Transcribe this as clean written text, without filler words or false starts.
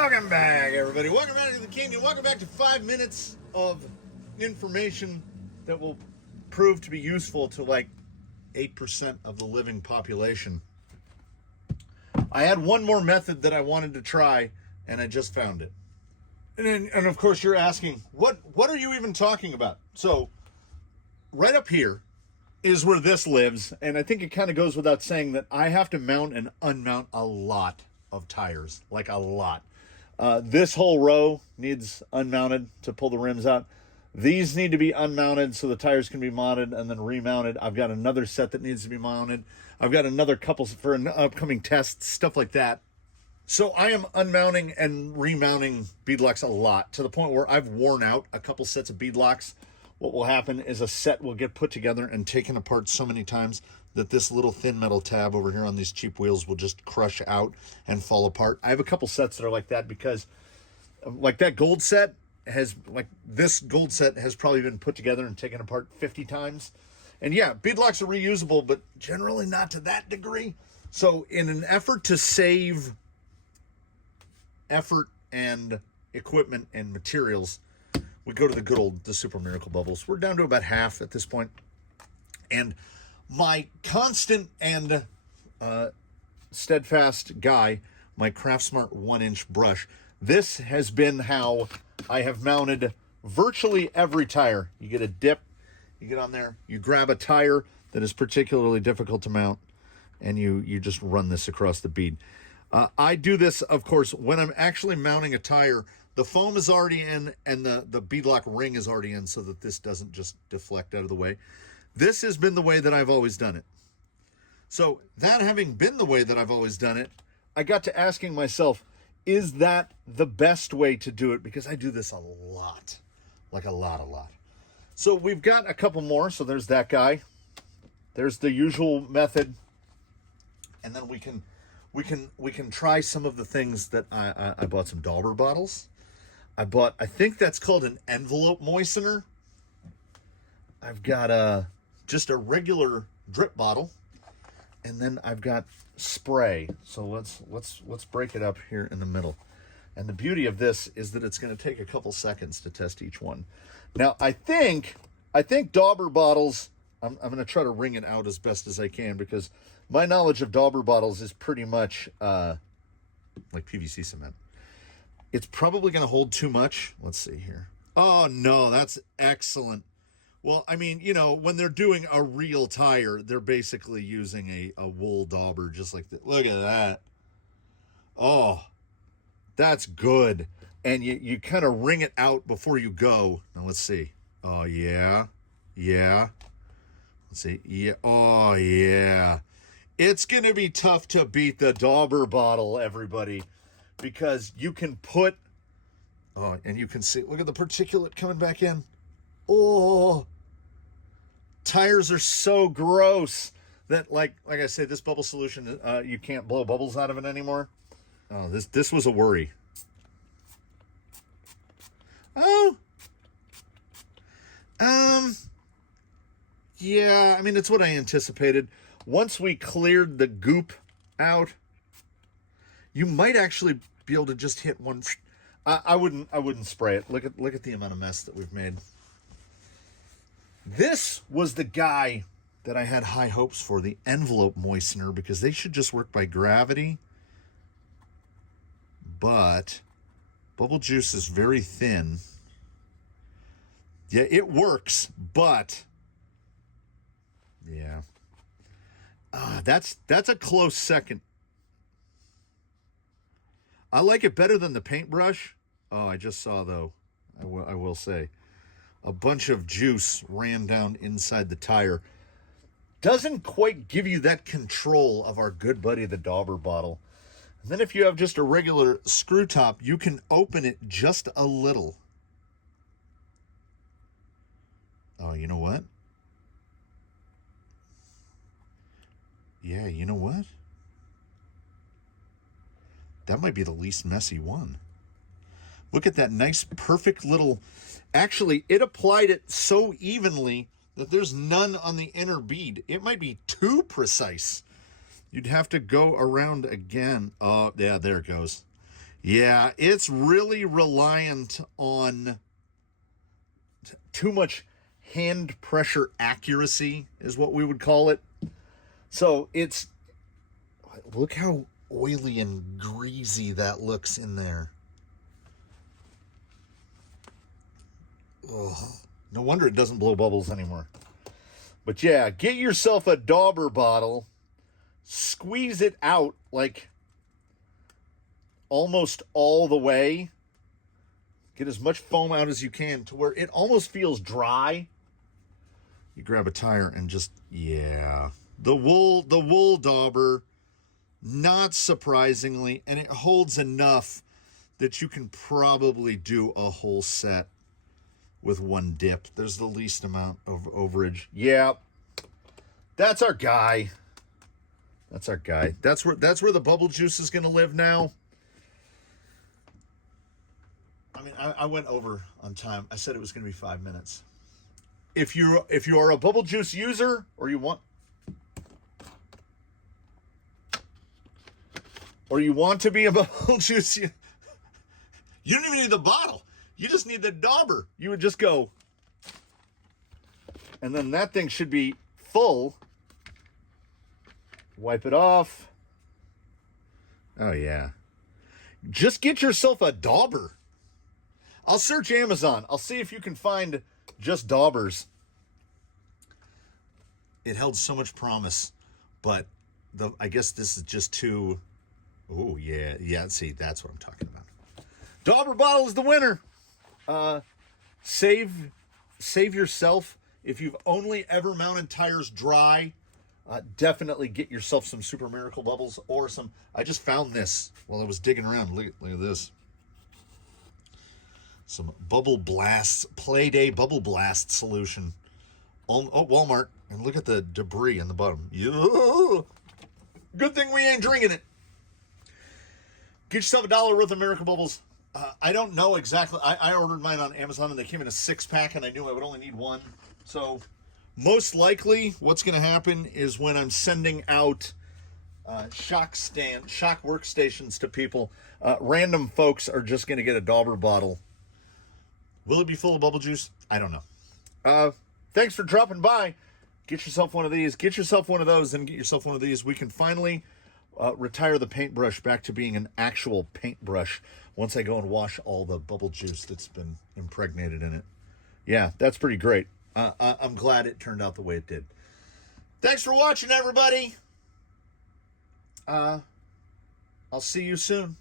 Welcome back, everybody. Welcome back to the Canyon. Welcome back to 5 minutes of information that will prove to be useful to like 8% of the living population. I had one more method that I wanted to try, and I just found it. And of course, you're asking, what are you even talking about? So, right up here is where this lives, and I think it kind of goes without saying that I have to mount and unmount a lot of tires, like a lot. This whole row needs unmounted to pull the rims out. These need to be unmounted so the tires can be mounted and then remounted. I've got another set that needs to be mounted. I've got another couple for an upcoming test, stuff like that. So I am unmounting and remounting beadlocks a lot, to the point where I've worn out a couple sets of beadlocks. What will happen is a set will get put together and taken apart so many times that this little thin metal tab over here on these cheap wheels will just crush out and fall apart. I have a couple sets that are like that because like that gold set has, like this gold set has probably been put together and taken apart 50 times. And yeah, beadlocks are reusable, but generally not to that degree. So in an effort to save effort and equipment and materials, we go to the Super Miracle Bubbles. We're down to about half at this point. And my constant and steadfast guy, my Craftsmart 1-inch brush, this has been how I have mounted virtually every tire. You get a dip, you get on there, you grab a tire that is particularly difficult to mount, and you just run this across the bead. I do this, of course, when I'm actually mounting a tire. The foam is already in and the beadlock ring is already in so that this doesn't just deflect out of the way. This has been the way that I've always done it. So that having been the way that I've always done it, I got to asking myself, is that the best way to do it? Because I do this a lot, like a lot. So we've got a couple more. So there's that guy. There's the usual method. And then we can try some of the things that I bought. Some dauber bottles. I think that's called an envelope moistener. I've got just a regular drip bottle, and then I've got spray. So let's break it up here in the middle. And the beauty of this is that it's going to take a couple seconds to test each one. Now I think dauber bottles, I'm going to try to wring it out as best as I can, because my knowledge of dauber bottles is pretty much like PVC cement. It's probably going to hold too much. Let's see here. Oh, no, that's excellent. Well, I mean, you know, when they're doing a real tire, they're basically using a wool dauber just like that. Look at that. Oh, that's good. And you kind of wring it out before you go. Now, let's see. Oh, yeah. Yeah. Let's see. Yeah. Oh, yeah. It's going to be tough to beat the dauber bottle, everybody, because you can put, oh, and you can see, look at the particulate coming back in. Oh, tires are so gross that, like I say, this bubble solution, you can't blow bubbles out of it anymore. Oh, this was a worry. Oh, yeah, I mean, it's what I anticipated. Once we cleared the goop out, you might actually be able to just hit one. I wouldn't spray it. Look at the amount of mess that we've made. This was the guy that I had high hopes for, the envelope moistener, because they should just work by gravity. But bubble juice is very thin. Yeah, it works, but yeah. That's a close second. I like it better than the paintbrush. Oh, I just saw, though, I will say, a bunch of juice ran down inside the tire. Doesn't quite give you that control of our good buddy, the dauber bottle. And then if you have just a regular screw top, you can open it just a little. Oh, you know what? Yeah, you know what? That might be the least messy one. Look at that nice, perfect little... Actually, it applied it so evenly that there's none on the inner bead. It might be too precise. You'd have to go around again. Oh, yeah, there it goes. Yeah, it's really reliant on too much hand pressure accuracy is what we would call it. So it's, look how oily and greasy that looks in there. Ugh. No wonder it doesn't blow bubbles anymore. But yeah, get yourself a dauber bottle, squeeze it out like almost all the way. Get as much foam out as you can to where it almost feels dry. You grab a tire and just, yeah. The wool dauber, not surprisingly, and it holds enough that you can probably do a whole set with one dip. There's the least amount of overage. Yeah, that's our guy. That's our guy. That's where the bubble juice is going to live now. I mean, I went over on time. I said it was going to be 5 minutes. If you are a bubble juice user or you want to be a bubble juice, you don't even need the bottle. You just need the dauber. You would just go, and then that thing should be full. Wipe it off. Oh yeah. Just get yourself a dauber. I'll search Amazon. I'll see if you can find just daubers. It held so much promise, but I guess this is just too. Oh yeah. See, that's what I'm talking about. Dauber bottle is the winner. Save yourself. If you've only ever mounted tires dry, definitely get yourself some Super Miracle bubbles or some. I just found this while I was digging around. Look at this. Some Bubble Blast, Playday Bubble Blast solution. Oh, Walmart. And look at the debris in the bottom. Yeah. Good thing we ain't drinking it. Get yourself $1 worth of Miracle Bubbles. I don't know exactly. I ordered mine on Amazon and they came in a 6-pack and I knew I would only need one. So most likely what's going to happen is when I'm sending out shock workstations to people, random folks are just going to get a dauber bottle. Will it be full of bubble juice? I don't know. Thanks for dropping by. Get yourself one of these. Get yourself one of those and get yourself one of these. We can finally retire the paintbrush back to being an actual paintbrush once I go and wash all the bubble juice that's been impregnated in it. Yeah, that's pretty great. I'm glad it turned out the way it did. Thanks for watching, everybody. I'll see you soon.